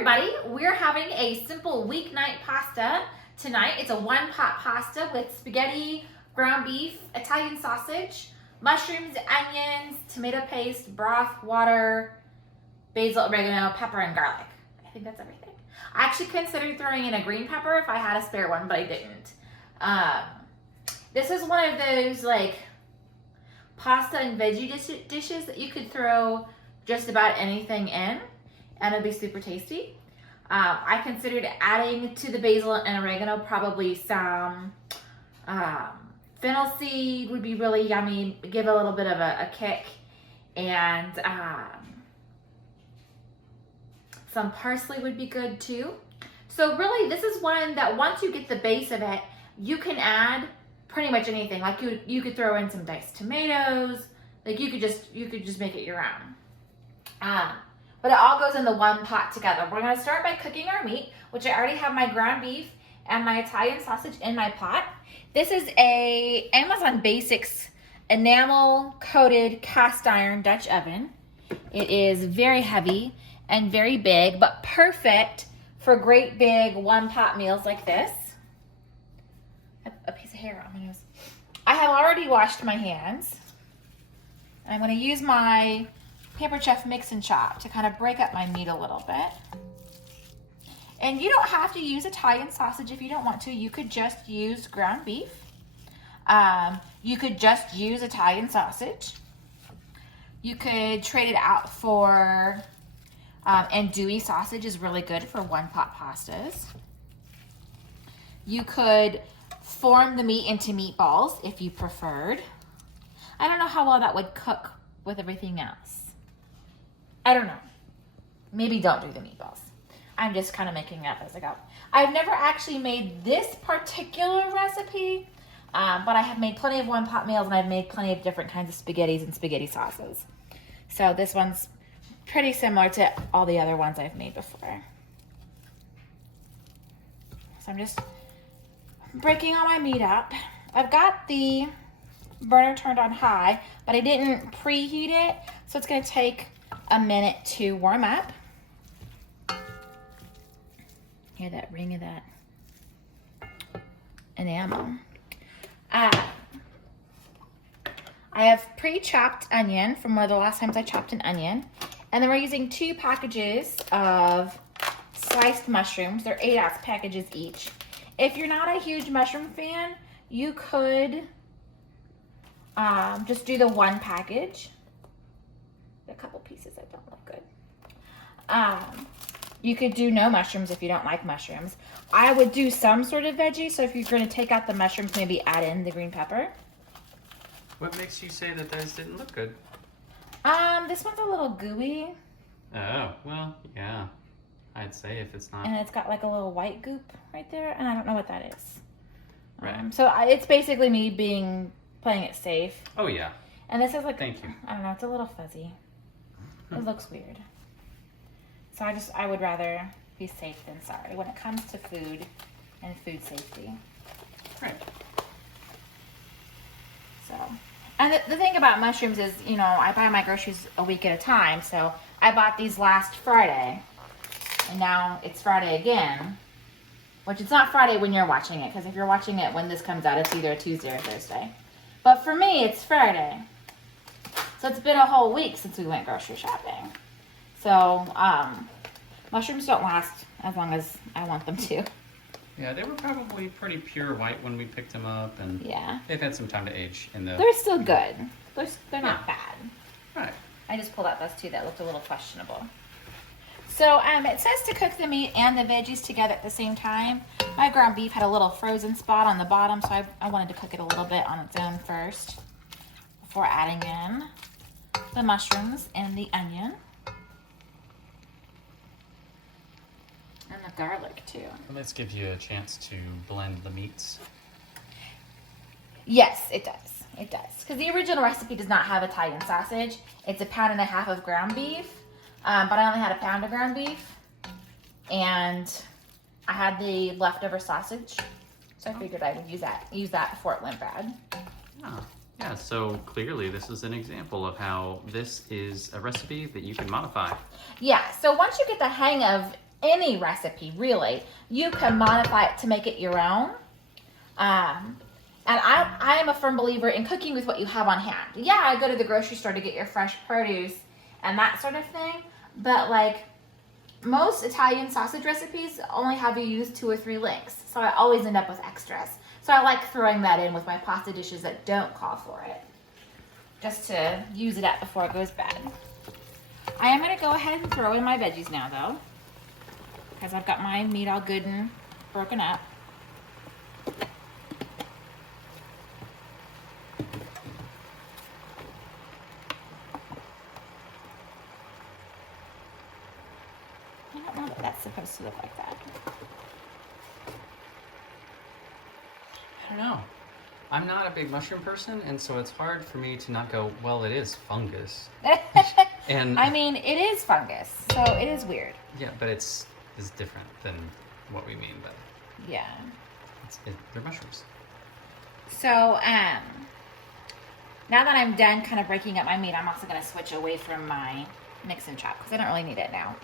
everybody, we're having a simple weeknight pasta tonight. It's a one-pot pasta with spaghetti, ground beef, Italian sausage, mushrooms, onions, tomato paste, broth, water, basil, oregano, pepper, and garlic. I think that's everything. I actually considered throwing in a green pepper if I had a spare one, but I didn't. This is one of those like pasta and veggie dishes that you could throw just about anything in and it'd be super tasty. I considered adding to the basil and oregano probably some fennel seed would be really yummy, give a little bit of a kick, and some parsley would be good too. So really this is one that once you get the base of it, you can add pretty much anything. Like you could throw in some diced tomatoes, like you could just make it your own. But it all goes in the one pot together. We're gonna start by cooking our meat, which I already have my ground beef and my Italian sausage in my pot. This is a Amazon Basics enamel coated cast iron Dutch oven. It is very heavy and very big, but perfect for great big one pot meals like this. A piece of hair on my nose. I have already washed my hands. I'm gonna use my Paper Chef Mix and Chop to kind of break up my meat a little bit. And you don't have to use Italian sausage if you don't want to. You could just use ground beef. You could just use Italian sausage. You could trade it out for andouille sausage is really good for one pot pastas. You could form the meat into meatballs if you preferred. I don't know how well that would cook with everything else. I don't know. Maybe don't do the meatballs. I'm just kind of making it up as I go. I've never actually made this particular recipe, but I have made plenty of one-pot meals and I've made plenty of different kinds of spaghettis and spaghetti sauces. So this one's pretty similar to all the other ones I've made before. So I'm just breaking all my meat up. I've got the burner turned on high, but I didn't preheat it, so it's going to take a minute to warm up. Hear that ring of that enamel. I have pre-chopped onion from one of the last times I chopped an onion. And then we're using 2 packages of sliced mushrooms. They're 8-ounce packages each. If you're not a huge mushroom fan, you could just do the 1 package. A couple pieces that don't look good. You could do no mushrooms if you don't like mushrooms. I would do some sort of veggie, so if you're going to take out the mushrooms, maybe add in the green pepper. What makes you say that those didn't look good? This one's a little gooey. Oh, well, yeah. I'd say if it's not. And it's got like a little white goop right there, and I don't know what that is. Right. So it's basically me playing it safe. Oh, yeah. And this is like, Thank you. I don't know, it's a little fuzzy. It looks weird. So I would rather be safe than sorry when it comes to food and food safety. Right. So, and the thing about mushrooms is, you know, I buy my groceries a week at a time. So I bought these last Friday, and now it's Friday again, which it's not Friday when you're watching it, because if you're watching it when this comes out, it's either a Tuesday or Thursday. But for me, it's Friday. So it's been a whole week since we went grocery shopping. So mushrooms don't last as long as I want them to. Yeah, they were probably pretty pure white when we picked them up, and Yeah. they've had some time to age in the. They're still good. They're not bad. Right. I just pulled out those 2 that looked a little questionable. So it says to cook the meat and the veggies together at the same time. My ground beef had a little frozen spot on the bottom, so I wanted to cook it a little bit on its own first before adding in the mushrooms and the onion. And the garlic too. And this gives you a chance to blend the meats. Yes, it does. It does. Because the original recipe does not have Italian sausage. It's 1.5 pounds of ground beef. But I only had 1 pound of ground beef. And I had the leftover sausage. So I figured I would use that before it went bad. Oh, yeah, so clearly this is an example of how this is a recipe that you can modify. Yeah, so once you get the hang of any recipe, really. You can modify it to make it your own. And I am a firm believer in cooking with what you have on hand. Yeah, I go to the grocery store to get your fresh produce and that sort of thing. But like most Italian sausage recipes only have you use 2 or 3 links. So I always end up with extras. So I like throwing that in with my pasta dishes that don't call for it. Just to use it up before it goes bad. I am going to go ahead and throw in my veggies now though. Because I've got my meat all good and broken up. I don't know that that's supposed to look like that. I don't know. I'm not a big mushroom person, and so it's hard for me to not go, well, it is fungus. And I mean, it is fungus, so it is weird. yeah, but it's different than what we mean by Yeah. they're mushrooms. So, now that I'm done kind of breaking up my meat, I'm also going to switch away from my mix and chop because I don't really need it now.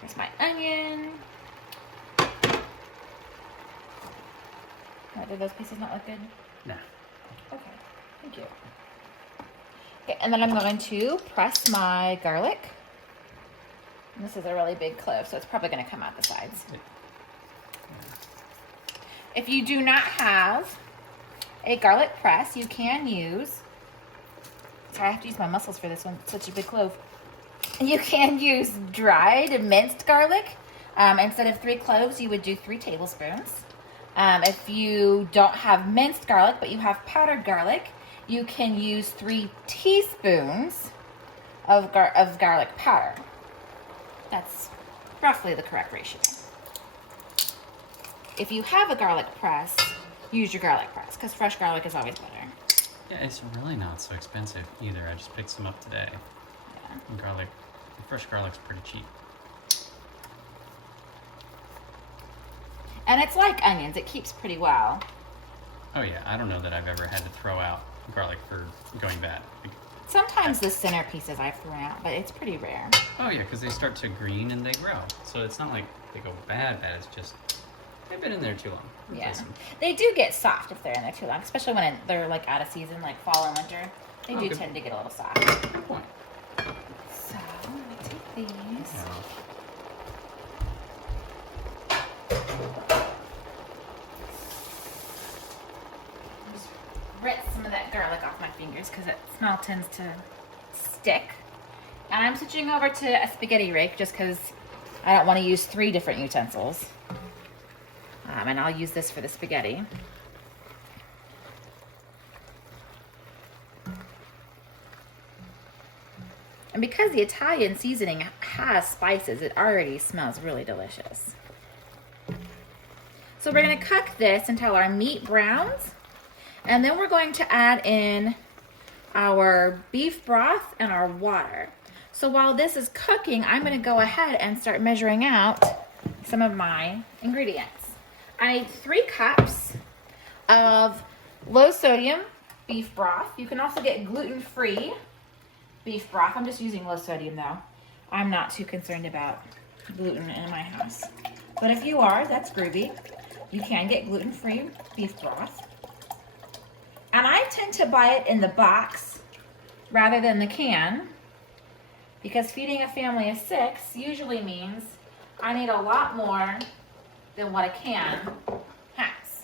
There's my onion. What, did those pieces not look good? Nah. Okay, thank you. Okay, and then I'm going to press my garlic. And this is a really big clove, so it's probably going to come out the sides. Yeah. If you do not have a garlic press, you can use, sorry, I have to use my muscles for this one, it's such a big clove. You can use dried minced garlic. Instead of 3 cloves, you would do 3 tablespoons. If you don't have minced garlic, but you have powdered garlic, you can use 3 teaspoons of garlic powder. That's roughly the correct ratio. If you have a garlic press, use your garlic press, because fresh garlic is always better. Yeah, it's really not so expensive either. I just picked some up today. Yeah. And fresh garlic's pretty cheap. And it's like onions, it keeps pretty well. Oh yeah, I don't know that I've ever had to throw out garlic for going bad. Sometimes the center pieces I've thrown out, but it's pretty rare. Oh yeah, because they start to green and they grow. So it's not like they go bad, it's just, they've been in there too long. Yeah. Replace 'em. They do get soft if they're in there too long, especially when they're like out of season, like fall and winter. They do good. tend to get a little soft. Good point. So I'm gonna take these. Yeah. Just rinse some of that garlic off my fingers because that smell tends to stick. And I'm switching over to a spaghetti rake just because I don't want to use 3 different utensils. And I'll use this for the spaghetti. And because the Italian seasoning has spices, it already smells really delicious. So we're going to cook this until our meat browns. And then we're going to add in our beef broth and our water. So while this is cooking, I'm going to go ahead and start measuring out some of my ingredients. I need 3 cups of low sodium beef broth. You can also get gluten-free beef broth. I'm just using low sodium though. I'm not too concerned about gluten in my house. But if you are, that's groovy. You can get gluten-free beef broth. And I tend to buy it in the box rather than the can because feeding a family of 6 usually means I need a lot more than what a can has.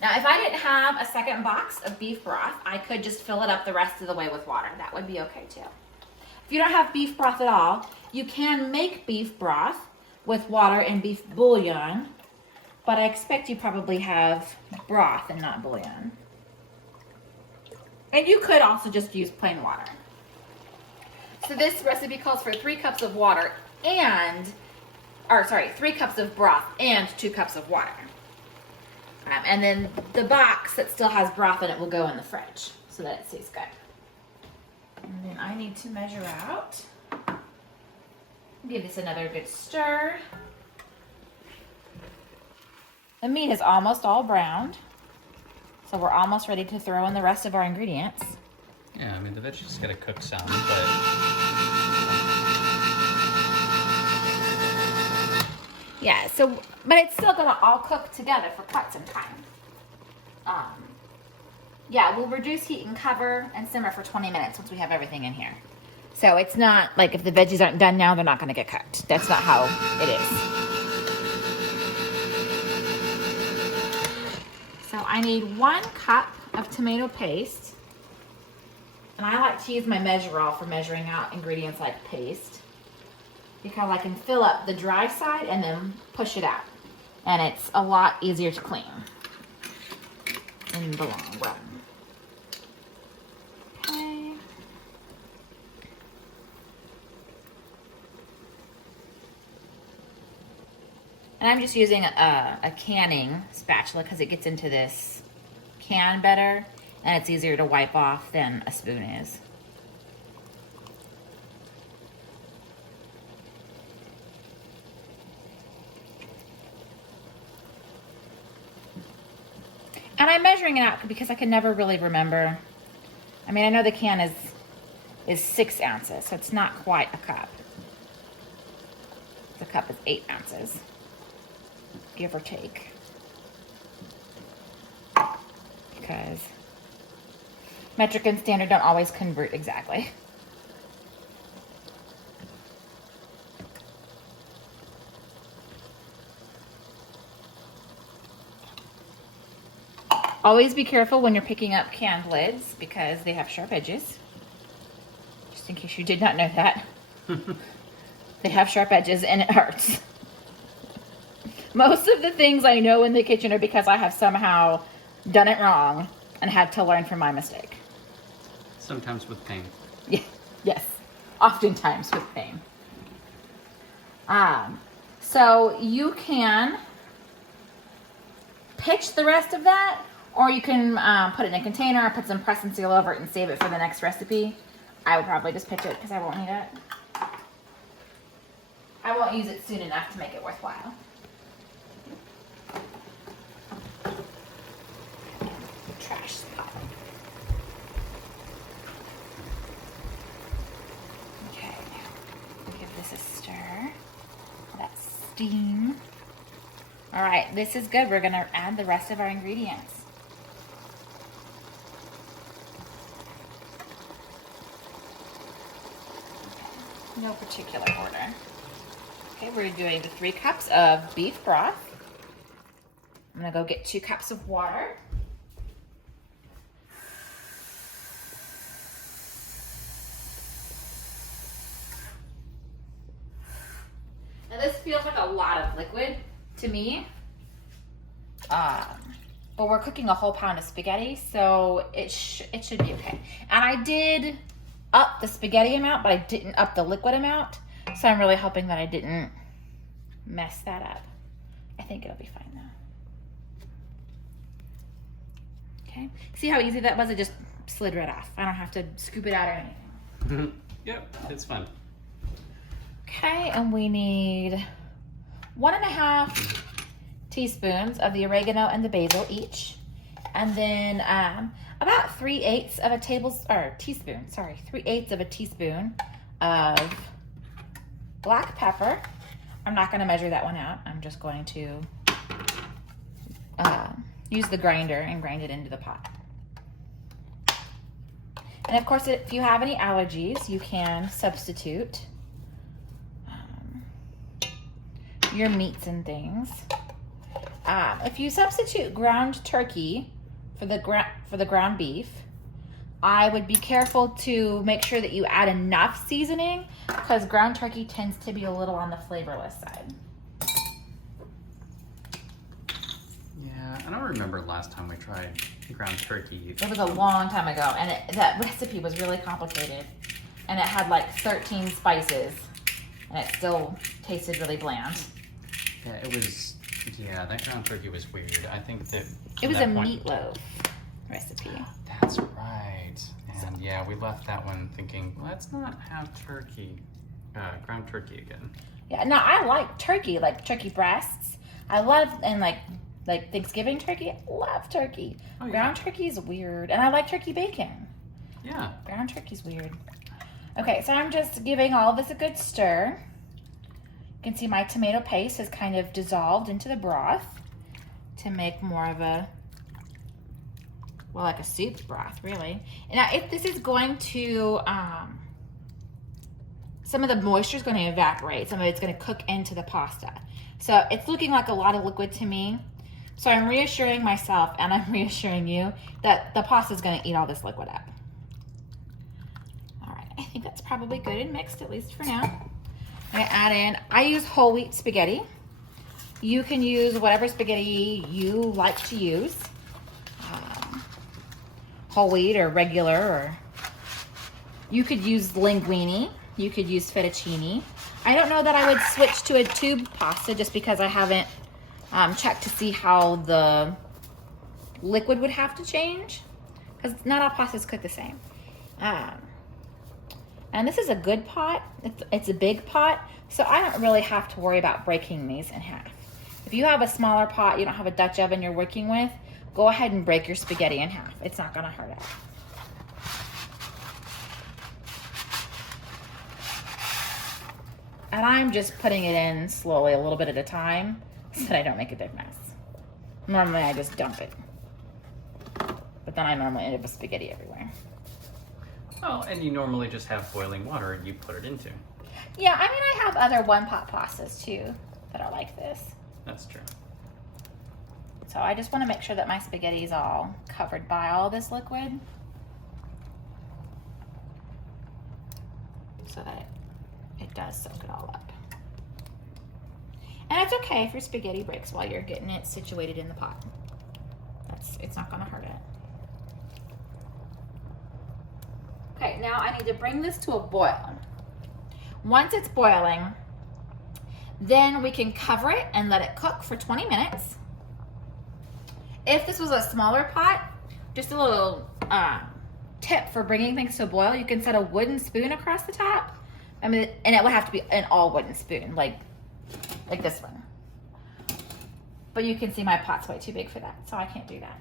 Now, if I didn't have a second box of beef broth, I could just fill it up the rest of the way with water. That would be okay too. If you don't have beef broth at all, you can make beef broth with water and beef bouillon, but I expect you probably have broth and not bouillon. And you could also just use plain water. So this recipe calls for 3 cups of water 3 cups of broth and 2 cups of water. And then the box that still has broth in it will go in the fridge so that it stays good. And then I need to measure out. Give this another good stir. The meat is almost all browned, so we're almost ready to throw in the rest of our ingredients. Yeah, I mean, the veggies gotta cook some, but Yeah, so, but it's still gonna all cook together for quite some time. Yeah, we'll reduce heat and cover and simmer for 20 minutes once we have everything in here. So it's not like if the veggies aren't done now, they're not gonna get cooked. That's not how it is. So I need 1 cup of tomato paste. And I like to use my measure-all for measuring out ingredients like paste, because I can fill up the dry side and then push it out. And it's a lot easier to clean in the long run. Okay. And I'm just using a canning spatula because it gets into this can better and it's easier to wipe off than a spoon is. And I'm measuring it out because I can never really remember. I mean, I know the can is 6 ounces, so it's not quite a cup. The cup is 8 ounces, give or take. Because metric and standard don't always convert exactly. Always be careful when you're picking up canned lids because they have sharp edges. Just in case you did not know that. They have sharp edges and it hurts. Most of the things I know in the kitchen are because I have somehow done it wrong and had to learn from my mistake. Sometimes with pain. Yeah, yes, oftentimes with pain. So you can pitch the rest of that, or you can put it in a container, put some press and seal over it and save it for the next recipe. I would probably just pitch it because I won't need it. I won't use it soon enough to make it worthwhile. Trash spot. Okay, give this a stir. That steam. All right, this is good. We're gonna add the rest of our ingredients. No particular order. Okay, we're doing the 3 cups of beef broth. I'm gonna go get 2 cups of water. Now this feels like a lot of liquid to me. But we're cooking a whole pound of spaghetti, so it should be okay. And I did up the spaghetti amount, but I didn't up the liquid amount. So I'm really hoping that I didn't mess that up. I think it'll be fine though. Okay, see how easy that was? It just slid right off. I don't have to scoop it out or anything. Yep, it's fun. Okay, and we need 1.5 teaspoons of the oregano and the basil each. And then about 3/8 of a teaspoon of a teaspoon of black pepper. I'm not going to measure that one out. I'm just going to use the grinder and grind it into the pot. And of course, if you have any allergies, you can substitute your meats and things. If you substitute ground turkey for the ground beef, I would be careful to make sure that you add enough seasoning because ground turkey tends to be a little on the flavorless side. Yeah, I don't remember last time we tried ground turkey. It was a long time ago, and that recipe was really complicated, and it had like 13 spices, and it still tasted really bland. Yeah, it was. Yeah, that ground turkey was weird. I think that it was a meatloaf recipe. That's right. And yeah, we left that one thinking, let's not have ground turkey again. Yeah, no, I like turkey, like turkey breasts. I love, and like Thanksgiving turkey, I love turkey. Oh, yeah. Ground turkey is weird, and I like turkey bacon. Yeah. Ground turkey's weird. Okay, so I'm just giving all of this a good stir. You can see my tomato paste has kind of dissolved into the broth to make more of a, well, like a soup broth, really. And now if this is going to, some of the moisture is going to evaporate. Some of it's going to cook into the pasta. So it's looking like a lot of liquid to me. So I'm reassuring myself and I'm reassuring you that the pasta is going to eat all this liquid up. All right, I think that's probably good and mixed, at least for now. I'm going to add in, I use whole wheat spaghetti. You can use whatever spaghetti you like to use. Whole wheat or regular, or you could use linguine. You could use fettuccine. I don't know that I would switch to a tube pasta just because I haven't checked to see how the liquid would have to change, because not all pastas cook the same. And this is a good pot. It's a big pot, so I don't really have to worry about breaking these in half. If you have a smaller pot, you don't have a Dutch oven you're working with, go ahead and break your spaghetti in half. It's not gonna hurt it. And I'm just putting it in slowly, a little bit at a time, so that I don't make a big mess. Normally I just dump it. But then I normally end up with spaghetti everywhere. Oh, and you normally just have boiling water and you put it into. Yeah, I mean, I have other one-pot pastas too that are like this. That's true. So I just want to make sure that my spaghetti is all covered by all this liquid, so that it does soak it all up. And it's okay if your spaghetti breaks while you're getting it situated in the pot. It's not gonna hurt it. Okay, now I need to bring this to a boil. Once it's boiling, then we can cover it and let it cook for 20 minutes. If this was a smaller pot, just a little tip for bringing things to a boil, you can set a wooden spoon across the top. I mean, and it would have to be an all wooden spoon, like this one. But you can see my pot's way too big for that, so I can't do that.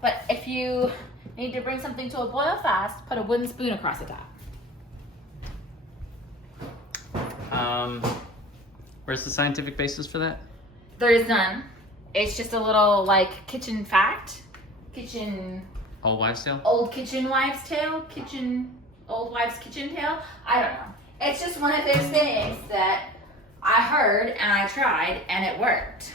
But if you need to bring something to a boil fast, put a wooden spoon across the top. Where's the scientific basis for that? There is none. It's just a little like kitchen fact, Old wives' tale? old kitchen wives' tale, old wives' kitchen tale. I don't know. It's just one of those things that I heard and I tried and it worked.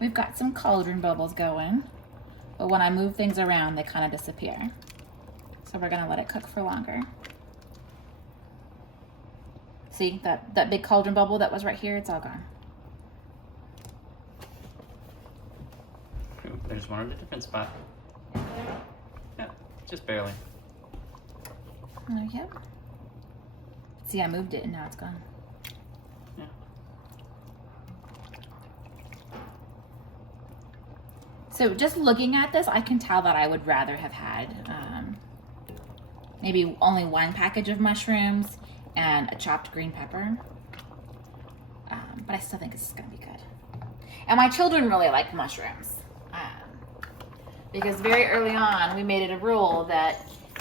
We've got some cauldron bubbles going, but when I move things around, they kind of disappear. So we're gonna let it cook for longer. See, that big cauldron bubble that was right here, it's all gone. Ooh, there's one in a different spot. Yeah, just barely. Oh, yep. See, I moved it and now it's gone. Yeah. So just looking at this, I can tell that I would rather have had maybe only one package of mushrooms and a chopped green pepper. But I still think this is gonna be good. And my children really like mushrooms. Because very early on, we made it a rule that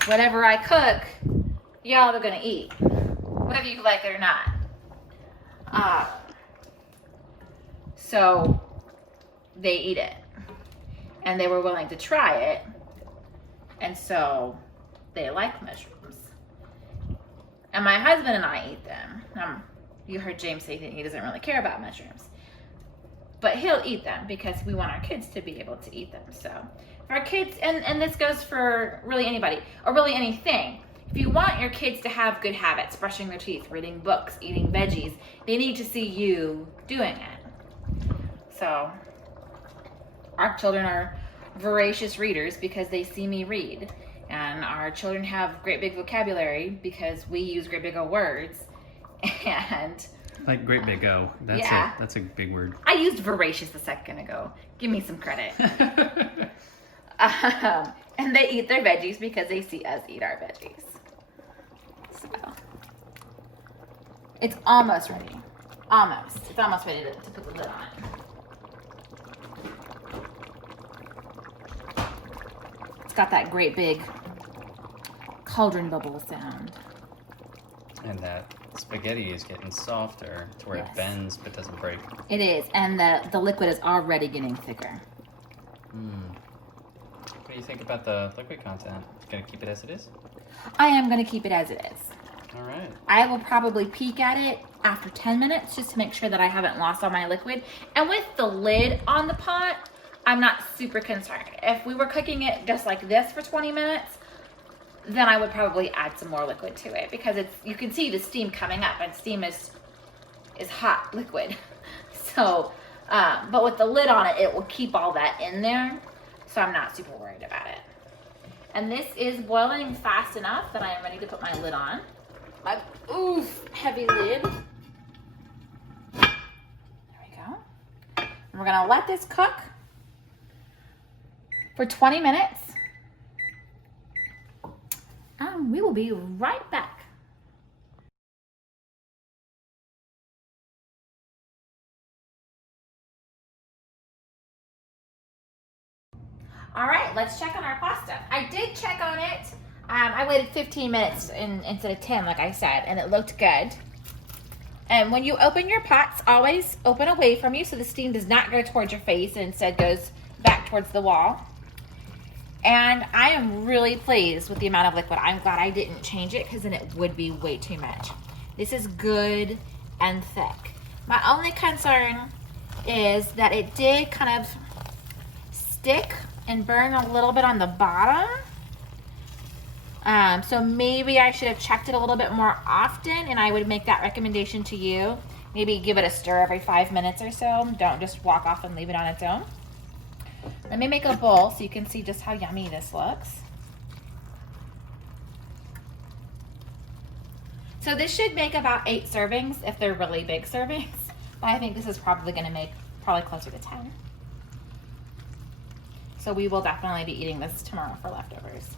whatever I cook, y'all are gonna eat, whether you like it or not. So they eat it. And they were willing to try it. And so they like mushrooms. And my husband and I eat them. You heard James say that he doesn't really care about mushrooms. But he'll eat them because we want our kids to be able to eat them. So if our kids, and this goes for really anybody, or really anything, if you want your kids to have good habits, brushing their teeth, reading books, eating veggies, they need to see you doing it. So our children are voracious readers because they see me read. And our children have great big vocabulary because we use great big O words. And like great big O. That's a big word. I used voracious a second ago. Give me some credit. And they eat their veggies because they see us eat our veggies. So it's almost ready. Almost. It's almost ready to put the lid on it. Got that great big cauldron bubble sound. And that spaghetti is getting softer to where Yes. it bends but doesn't break. It is, and the liquid is already getting thicker. What do you think about the liquid content? Gonna keep it as it is? I am going to keep it as it is. All right. I will probably peek at it after 10 minutes just to make sure that I haven't lost all my liquid. And with the lid on the pot, I'm not super concerned. If we were cooking it just like this for 20 minutes, then I would probably add some more liquid to it because you can see the steam coming up, and steam is hot liquid. So, but with the lid on it, it will keep all that in there. So I'm not super worried about it. And this is boiling fast enough that I am ready to put my lid on. My heavy lid. There we go. And we're gonna let this cook for 20 minutes. And we will be right back. All right, let's check on our pasta. I did check on it. I waited 15 minutes instead of 10, like I said, and it looked good. And when you open your pots, always open away from you so the steam does not go towards your face and instead goes back towards the wall. And I am really pleased with the amount of liquid. I'm glad I didn't change it because then it would be way too much. This is good and thick. My only concern is that it did kind of stick and burn a little bit on the bottom. So maybe I should have checked it a little bit more often, and I would make that recommendation to you. Maybe give it a stir every 5 minutes or so. Don't just walk off and leave it on its own. Let me make a bowl so you can see just how yummy this looks. So this should make about 8 servings if they're really big servings. But I think this is probably going to make closer to 10. So we will definitely be eating this tomorrow for leftovers.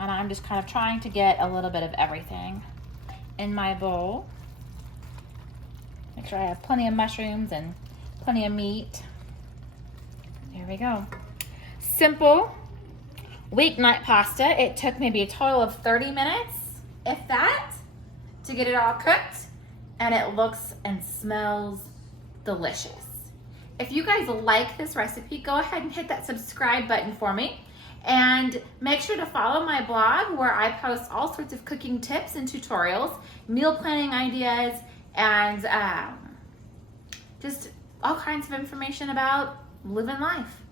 And I'm just kind of trying to get a little bit of everything in my bowl. Make sure I have plenty of mushrooms and plenty of meat. There we go. Simple weeknight pasta. It took maybe a total of 30 minutes, if that, to get it all cooked. And it looks and smells delicious. If you guys like this recipe, go ahead and hit that subscribe button for me. And make sure to follow my blog where I post all sorts of cooking tips and tutorials, meal planning ideas, and just all kinds of information about living life.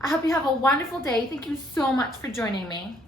I hope you have a wonderful day. Thank you so much for joining me.